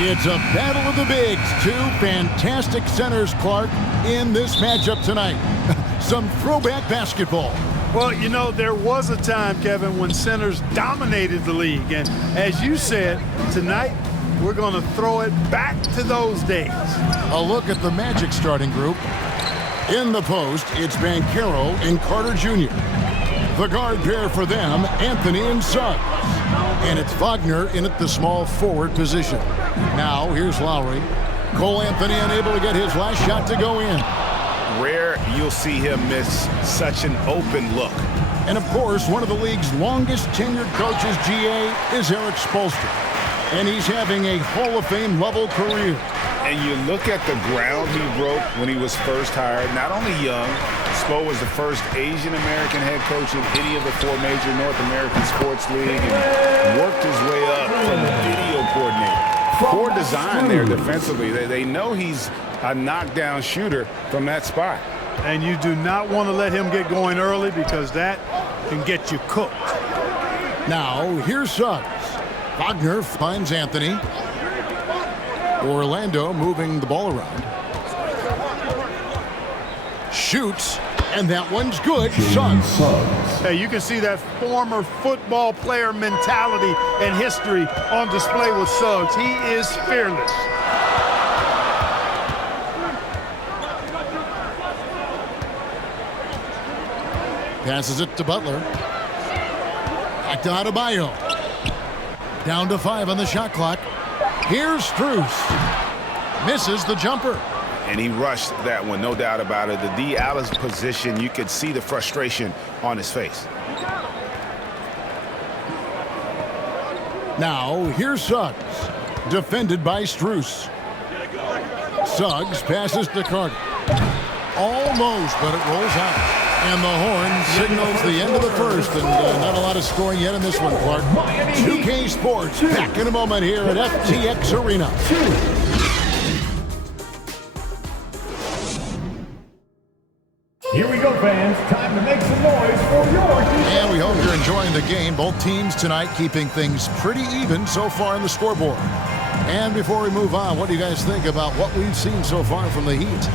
It's a battle of the bigs. Two fantastic centers, Clark, in this matchup tonight. Some throwback basketball. Well, you know, there was a time, Kevin, when centers dominated the league. And as you said, tonight we're going to throw it back to those days. A look at the Magic starting group. In the post, it's Banchero and Carter Jr. The guard pair for them, Anthony and Suggs. And it's Wagner in at the small forward position. Now, here's Lowry. Cole Anthony unable to get his last shot to go in. Rare you'll see him miss such an open look. And, of course, one of the league's longest tenured coaches, GA, is Eric Spoelstra. And he's having a Hall of Fame level career. And you look at the ground he broke when he was first hired. Not only young, Spo was the first Asian-American head coach in any of the four major North American sports league and worked his way up from the video coordinator. Poor design there defensively. They know he's a knockdown shooter from that spot. And you do not want to let him get going early because that can get you cooked. Now, here's Suggs. Wagner finds Anthony. Orlando moving the ball around. Shoots, and that one's good. Suggs. Hey, you can see that former football player mentality and history on display with Suggs. He is fearless. Passes it to Butler. Back to Adebayo. Down to 5 on the shot clock. Here's Strus. Misses the jumper. And he rushed that one, no doubt about it. The D out of position, you could see the frustration on his face. Now, here's Suggs. Defended by Strus. Suggs passes to Carter. Almost, but it rolls out. And the horn signals the end of the first, and not a lot of scoring yet in this one, Clark. 2K Sports back in a moment here at FTX Arena. Here we go, fans. Time to make some noise for your team. And we hope you're enjoying the game. Both teams tonight keeping things pretty even so far in the scoreboard. And before we move on, what do you guys think about what we've seen so far from the Heat?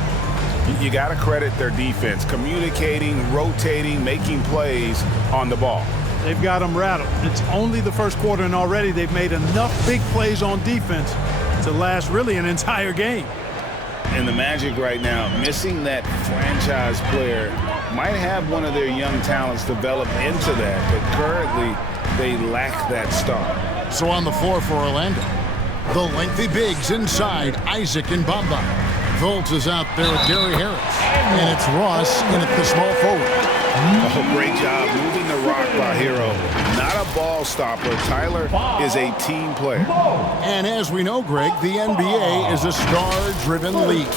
You got to credit their defense, communicating, rotating, making plays on the ball. They've got them rattled. It's only the first quarter, and already they've made enough big plays on defense to last really an entire game. And the Magic right now, missing that franchise player, might have one of their young talents develop into that, but currently they lack that star. So on the floor for Orlando, the lengthy bigs inside, Isaac and Bamba. Fultz is out there with Gary Harris. And it's Ross in at the small forward. Oh, great job moving the rock by Hero. Not a ball stopper. Tyler is a team player. And as we know, Greg, the NBA is a star-driven league.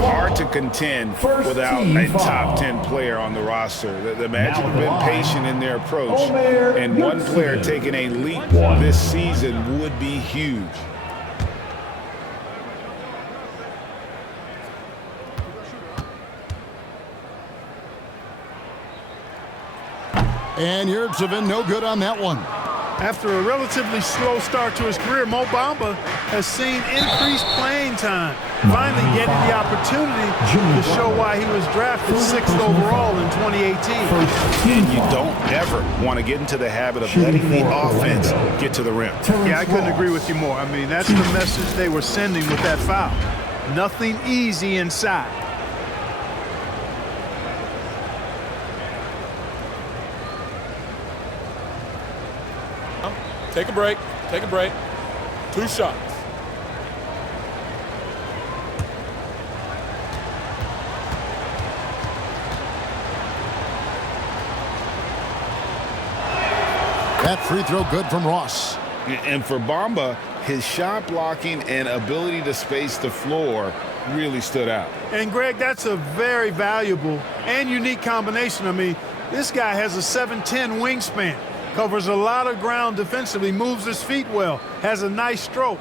Hard to contend without a top 10 player on the roster. The Magic have been patient in their approach. And one player taking a leap this season would be huge. And Yurtsevin no good on that one. After a relatively slow start to his career, Mo Bamba has seen increased playing time, finally getting the opportunity to show why he was drafted 6th overall in 2018. And you don't ever want to get into the habit of letting the offense get to the rim. Yeah, I couldn't agree with you more. I mean, that's the message they were sending with that foul. Nothing easy inside. Take a break. Take a break. 2 shots. That free throw good from Ross. And for Bamba, his shot blocking and ability to space the floor really stood out. And, Greg, that's a very valuable and unique combination. I mean, this guy has a 7'10" wingspan. Covers a lot of ground defensively, moves his feet well, has a nice stroke.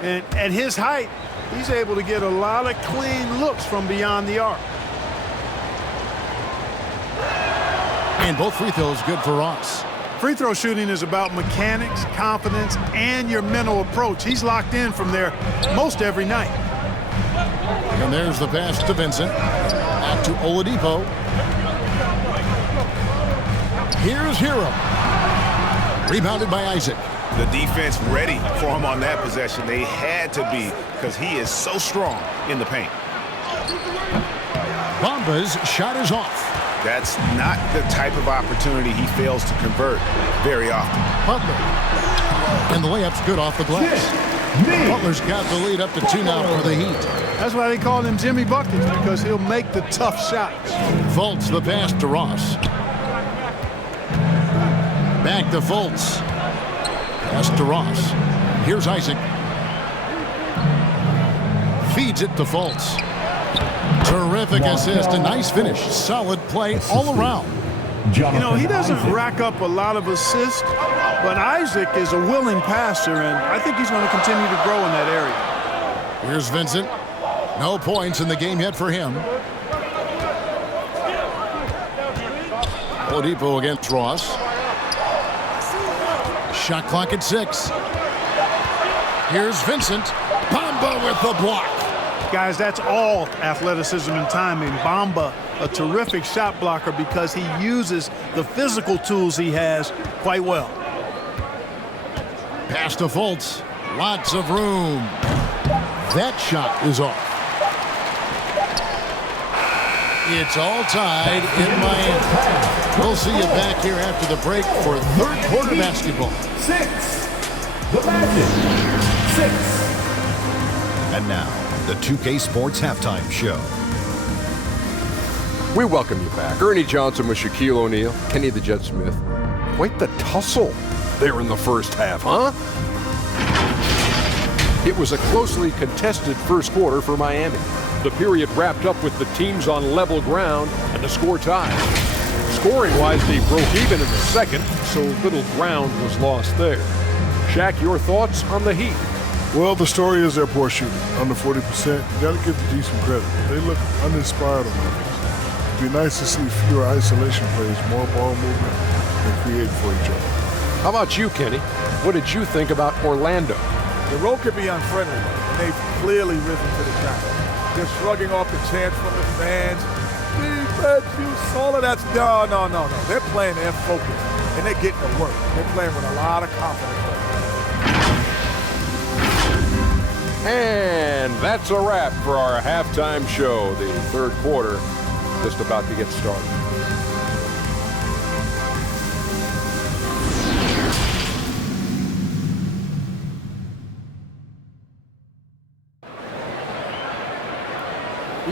And at his height, he's able to get a lot of clean looks from beyond the arc. And both free throws good for Ross. Free throw shooting is about mechanics, confidence, and your mental approach. He's locked in from there most every night. And there's the pass to Vincent. Back to Oladipo. Here's Hero. Rebounded by Isaac. The defense ready for him on that possession. They had to be, because he is so strong in the paint. Bamba's shot is off. That's not the type of opportunity he fails to convert very often. Butler. And the layup's good off the glass. Butler's got the lead up to 2 now for the Heat. That's why they call him Jimmy Buckets, because he'll make the tough shots. Fultz the pass to Ross. Back to Fultz. Pass to Ross. Here's Isaac. Feeds it to Fultz. Terrific assist, a nice finish. Solid play all around. You know, he doesn't rack up a lot of assists, but Isaac is a willing passer, and I think he's going to continue to grow in that area. Here's Vincent. No points in the game yet for him. Oladipo against Ross. Shot clock at 6. Here's Vincent. Bamba with the block. Guys, that's all athleticism and timing. Bamba, a terrific shot blocker because he uses the physical tools he has quite well. Pass to Fultz. Lots of room. That shot is off. It's all tied in Miami. We'll see you back here after the break for third quarter basketball. 6. The Magic. 6. And now, the 2K Sports Halftime Show. We welcome you back. Ernie Johnson with Shaquille O'Neal, Kenny the Jet Smith. Quite the tussle there in the first half, huh? It was a closely contested first quarter for Miami. The period wrapped up with the teams on level ground and the score tied. Scoring-wise, they broke even in the second, so little ground was lost there. Shaq, your thoughts on the Heat? Well, the story is their poor shooting, under 40%. You got to give the decent credit. They look uninspired on offense. It'd be nice to see fewer isolation plays, more ball movement, and create for each other. How about you, Kenny? What did you think about Orlando? The road could be unfriendly, and they've clearly risen to the challenge. They're shrugging off the chants from the fans. Defense, you solid. That's no. They're playing their focus, and they're getting to work. They're playing with a lot of confidence. And that's a wrap for our halftime show. The third quarter just about to get started.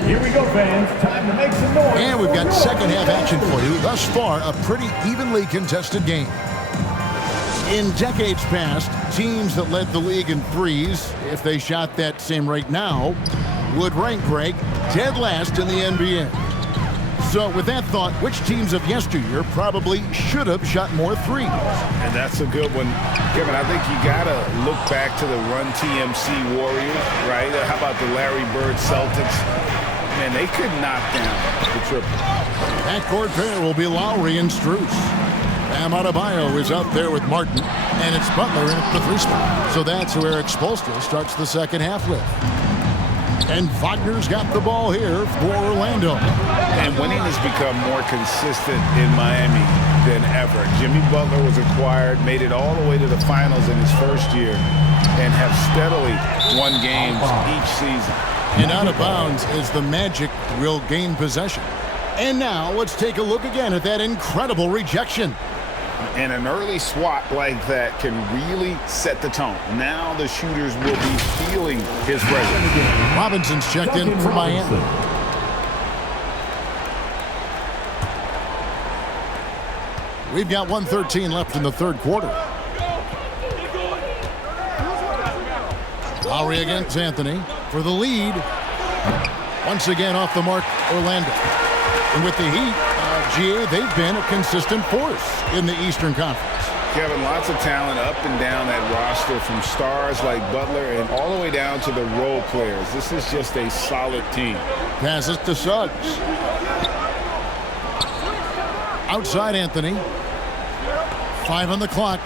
Here we go, fans. Time to make some noise. And we've got second half action for you. Thus far, a pretty evenly contested game. In decades past, teams that led the league in threes, if they shot that same rate now, would rank, Greg, dead last in the NBA. So with that thought, which teams of yesteryear probably should have shot more threes? And that's a good one. Kevin, I think you got to look back to the Run TMC Warriors, right? How about the Larry Bird Celtics? Man, they could knock down the triple. Backcourt pair will be Lowry and Strus. Bam Adebayo is out there with Martin, and it's Butler in at the 3 spot. So that's where Eric Spoelstra starts the second half with. And Wagner's got the ball here for Orlando. And winning has become more consistent in Miami than ever. Jimmy Butler was acquired, made it all the way to the finals in his first year, and have steadily won games each season. And out of bounds is the Magic will gain possession. And now let's take a look again at that incredible rejection. And an early swat like that can really set the tone. Now the shooters will be feeling his presence. Robinson's checked in for Miami. We've got 1:13 left in the third quarter. Lowry against Anthony for the lead. Once again off the mark, Orlando. And with the Heat, GA, they've been a consistent force in the Eastern Conference. Kevin, lots of talent up and down that roster, from stars like Butler and all the way down to the role players. This is just a solid team. Passes to Suggs. Outside Anthony. 5 on the clock.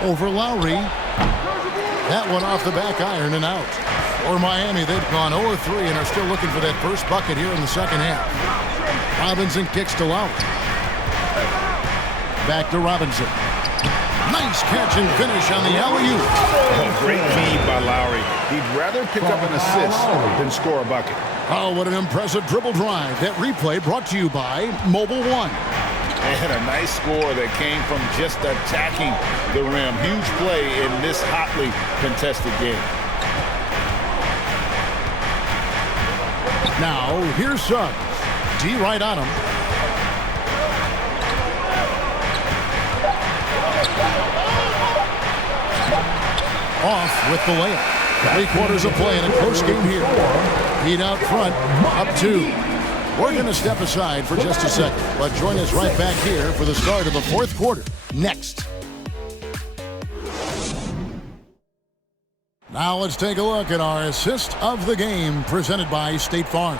Over Lowry. That one off the back iron and out. Or Miami, they've gone 0-3 and are still looking for that first bucket here in the second half. Robinson kicks to Lowry. Back to Robinson. Nice catch and finish on the alley-oop. Oh, great feed by Lowry. He'd rather pick up an assist than score a bucket. Oh, what an impressive dribble drive. That replay brought to you by Mobile One. And a nice score that came from just attacking the rim. Huge play in this hotly contested game. Now, here's Suggs. D right on him. Off with the layup. 3 quarters of play in a close game here. Heat out front, up 2. We're going to step aside for just a second, but join us right back here for the start of the 4th quarter. Next. Now let's take a look at our assist of the game presented by State Farm.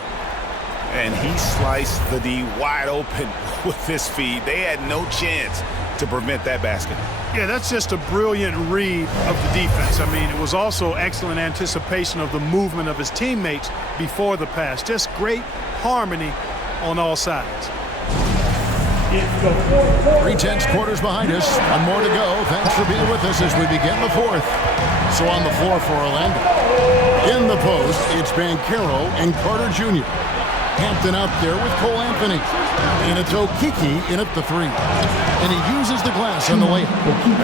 And he sliced the D wide open with this feed. They had no chance to prevent that basket. Yeah, that's just a brilliant read of the defense. I mean, it was also excellent anticipation of the movement of his teammates before the pass. Just great harmony on all sides. 3/10 quarters behind us. 1 more to go. Thanks for being with us as we begin the 4th. So on the floor for Orlando. In the post, it's Banchero and Carter Jr. Hampton out there with Cole Anthony. And it's Okeke in at the 3. And he uses the glass on the layup.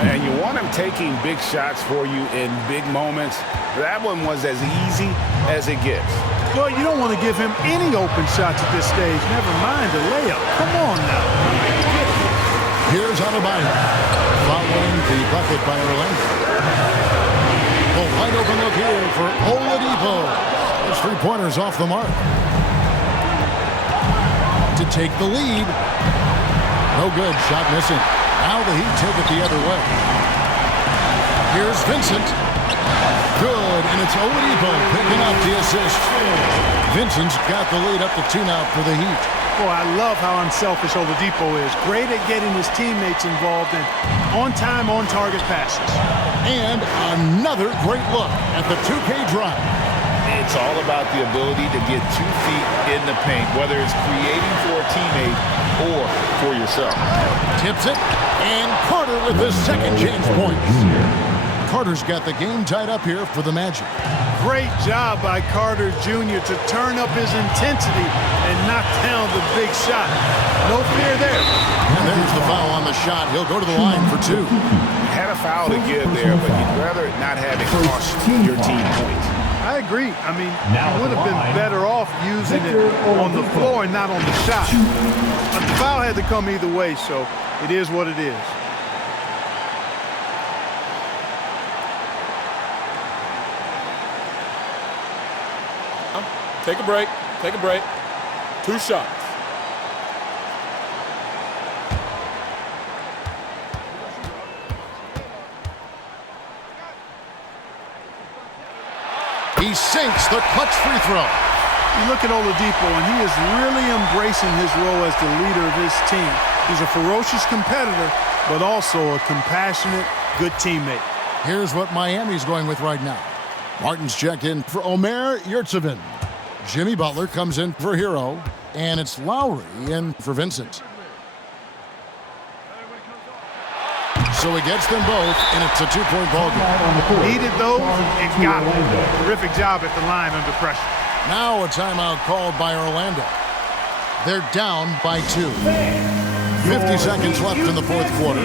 And you want him taking big shots for you in big moments. That one was as easy as it gets. Well, you don't want to give him any open shots at this stage. Never mind the layup. Come on now. Here's Adebayo. Following the bucket by Orlando. The wide open look here for Oladipo. His 3-pointers off the mark. To take the lead. No good. Shot missing. Now the Heat take it the other way. Here's Vincent. Good. And it's Oladipo picking up the assist. Vincent's got the lead up to 2 now for the Heat. Boy, I love how unselfish Oladipo is. Great at getting his teammates involved in on-time, on-target passes. And another great look at the 2K drive. It's all about the ability to get 2 feet in the paint, whether it's creating for a teammate or for yourself. Tips it, and Carter with his second chance points. Carter's got the game tied up here for the Magic. Great job by Carter Jr. to turn up his intensity and knock down the big shot. No fear there. And there's the foul on the shot. He'll go to the line for 2. Had a foul to give there, but you'd rather not have it cost your team points. I agree. I mean, you would have been better off using it on the floor and not on the shot. But the foul had to come either way, so it is what it is. Take a break. Take a break. 2 shots. He sinks the clutch free throw. You look at Oladipo, and he is really embracing his role as the leader of his team. He's a ferocious competitor, but also a compassionate, good teammate. Here's what Miami's going with right now. Martin's checked in for Omer Yurtseven. Jimmy Butler comes in for Hero, and it's Lowry in for Vincent. So he gets them both, and it's a 2-point ball game. Needed those and got them. Terrific job at the line under pressure. Now a timeout called by Orlando. They're down by 2. 50 seconds left in the 4th quarter.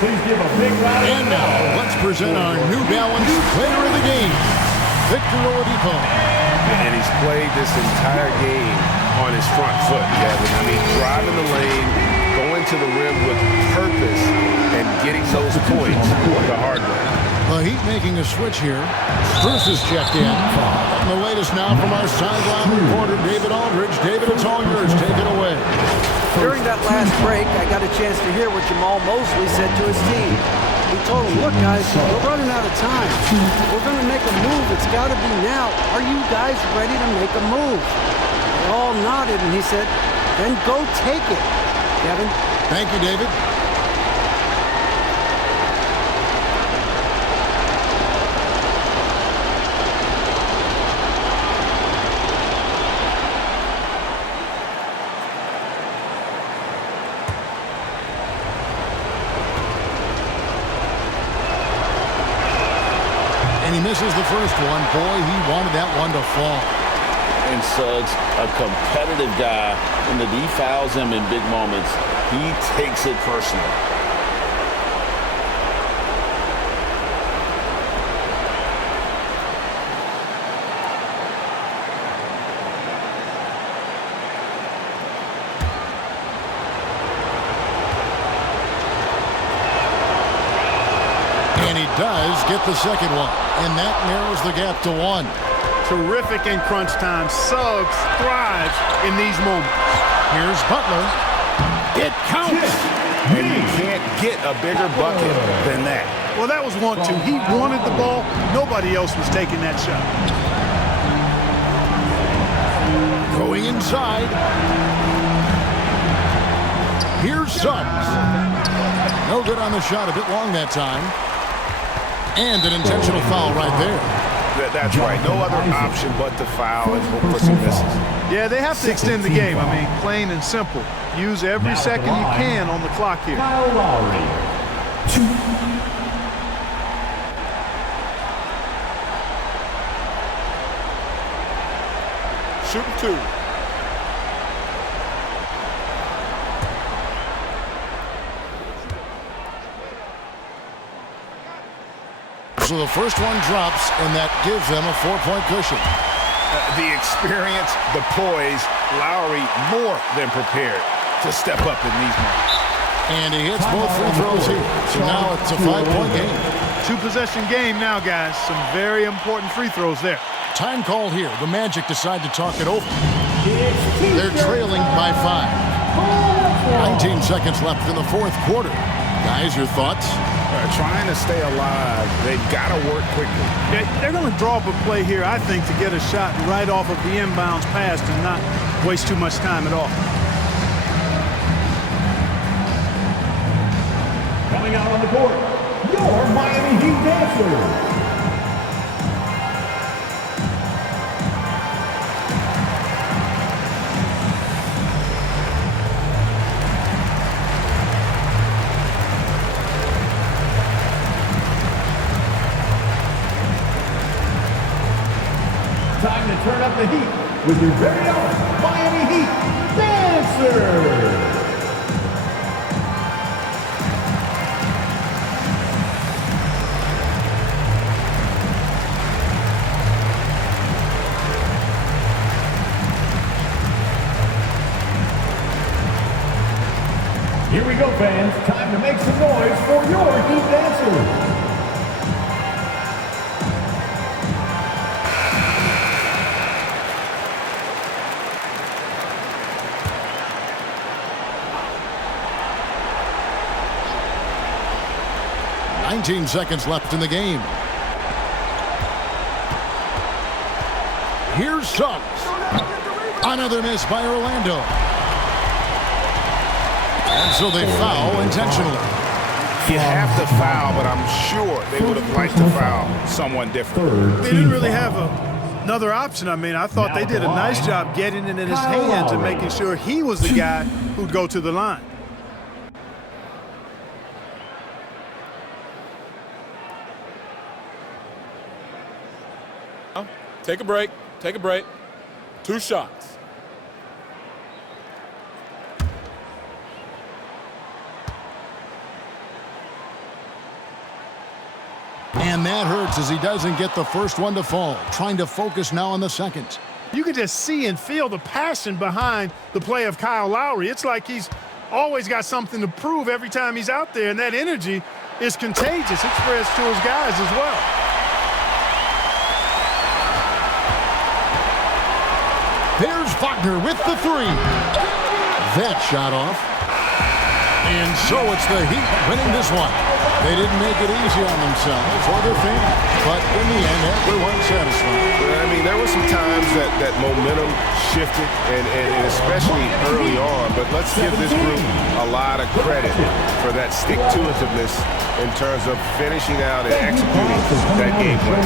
Please give a big round of And now, let's present our New Balance Player of the Game, Victor Oladipo. And he's played this entire game on his front foot, Kevin. I mean, driving the lane, going to the rim with purpose, and getting those points the hard way. The Heat making a switch here. Strus is checked in. And the latest now from our sideline reporter, David Aldridge. David, it's all yours. Take it away. During that last break, I got a chance to hear what Jamal Mosley said to his team. He told them, look, guys, we're running out of time. We're going to make a move. It's got to be now. Are you guys ready to make a move? They all nodded, and he said, then go take it, Kevin. Thank you, David. And he misses the first one. Boy, he wanted that one to fall. And Suggs, a competitive guy, and the D fouls him in big moments. He takes it personally. And he does get the second one. And that narrows the gap to one. Terrific in crunch time. Suggs thrives in these moments. Here's Butler. It counts. And you can't get a bigger bucket than that. Well, that was 1-2. He wanted the ball. Nobody else was taking that shot. Going inside. Here's Suggs. No good on the shot. A bit long that time. And an intentional foul right there. That's right. No other option but to foul and hope for some misses. Yeah, they have to extend the game. I mean, plain and simple. Use every second you can on the clock here. Kyle Lowry. Shooting two. So the first one drops, and that gives them a 4-point cushion. The experience, the poise, Lowry more than prepared to step up in these moments. And he hits both free throws here. So now it's a 5-point game. Two-possession game now, guys. Some very important free throws there. Time called here. The Magic decide to talk it over. They're trailing by 5. 19 seconds left in the fourth quarter. Guys, your thoughts? Trying to stay alive, they've got to work quickly. They're going to draw up a play here, I think, to get a shot right off of the inbounds pass and not waste too much time at all. Coming out on the court, your Miami Heat dancer. Time to turn up the heat with your very own Miami Heat dancer. Here we go, fans. Time to make some noise for your Heat dancers. Nineteen seconds left in the game. Here's Suggs. Another miss by Orlando. And so they foul intentionally. You have to foul, but I'm sure they would have liked to foul someone different. They didn't really have another option. I mean, I thought they did a nice job getting it in his hands and making sure he was the guy who'd go to the line. Take a break. Take a break. 2 shots. And that hurts as he doesn't get the first one to fall. Trying to focus now on the second. You can just see and feel the passion behind the play of Kyle Lowry. It's like he's always got something to prove every time he's out there, and that energy is contagious. It spreads to his guys as well. There's Wagner with the three. That shot off. And so it's the Heat winning this one. They didn't make it easy on themselves or their fans, but in the end, everyone's satisfied. Well, I mean, there were some times that momentum shifted, and especially early on, but let's give this group a lot of credit for that stick-to-itiveness in terms of finishing out and executing that game plan.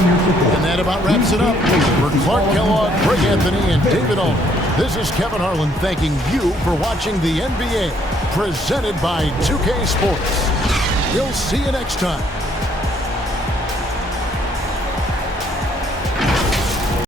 And that about wraps it up. For Clark Kellogg, Greg Anthony, and David Allman, this is Kevin Harlan thanking you for watching the NBA, presented by 2K Sports. We'll see you next time